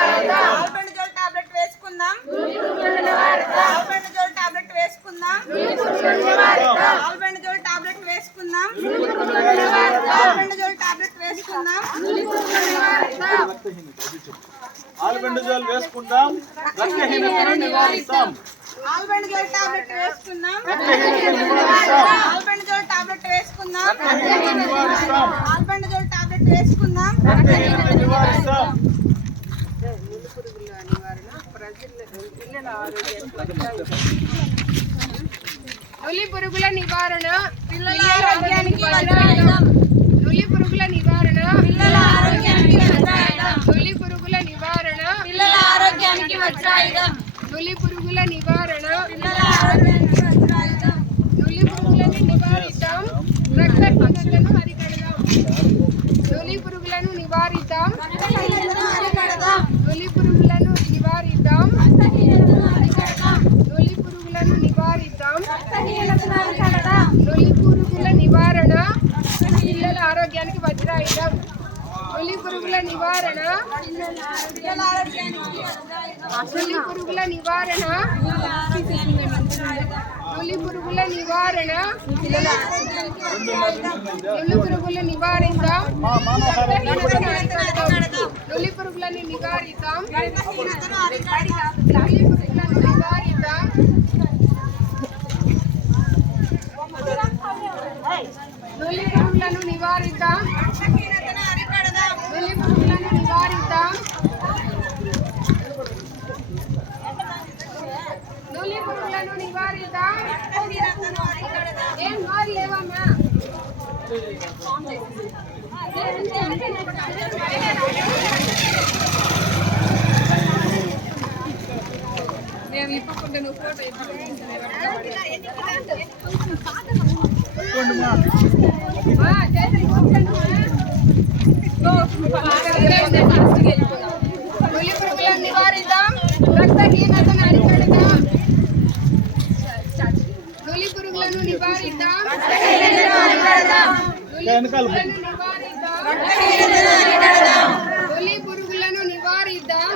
Albendazole tablet వేసుకుందాం. Albendazole tablet వేసుకుందాం. Albendazole tablet వేసుకుందాం. ఆల్బెండజోల్ టాబ్లెట్ వేసుకుందాం. ఆల్బెండజోల్ వేసుకుందాం. రక్తహీనతను నివారిస్తాం. ఆల్బెండజోల్ టాబ్లెట్ వేసుకుందాం. ఆల్బెండజోల్ టాబ్లెట్ వేసుకుందాం. ఆల్బెండజోల్ టాబ్లెట్ వేసుకుందాం. నులి పురుగుల నివారణ పిల్లల ఆరోగ్యానికి వజ్రాయుధం. నులి పురుగుల నివారణ పిల్లల ఆరోగ్యానికి వజ్రాయుధం. నులి పురుగుల నివారణ పిల్లల ఆరోగ్యానికి వజ్రాయుధం. నులి పురుగుల నివారణ పిల్లల ఆరోగ్యానికి వజ్రాయుధం. నులి పురుగులను నివారిద్దాం. రక్తహీనతను అరికడదాం. నులి పురుగులను నివారిద్దాం. నులి పురుగులను నివారిద్దాం. నులి పురుగులను నివారిద్దాం. నులి పురుగుల నివారణ పిల్లల ఆరోగ్యానికి వజ్రాయుధం. నులి పురుగుల నివారణ నులి పురుగుల నివారణ నులి పురుగుల నివారణ నులి పురుగుల నివారిద్దాం. నులి పురుగులను నివారిద్దాం. నులి పురుగులను నివారిద్దాం. నులి పురుగులను నివారిద్దాం. నులి పురుగులను నివారిద్దాం. నులి పురుగులను నివారిద్దాం. ఏం నోరు లేవమ్మా? మేము ఇప్పకుండా నువ్వు ఫోటో నులి పురుగులను నివారిద్దాం. రక్తహీనతను అరికడదాం. నులి పురుగులను నివారిద్దాం. నులి పురుగులను నివారిద్దాం.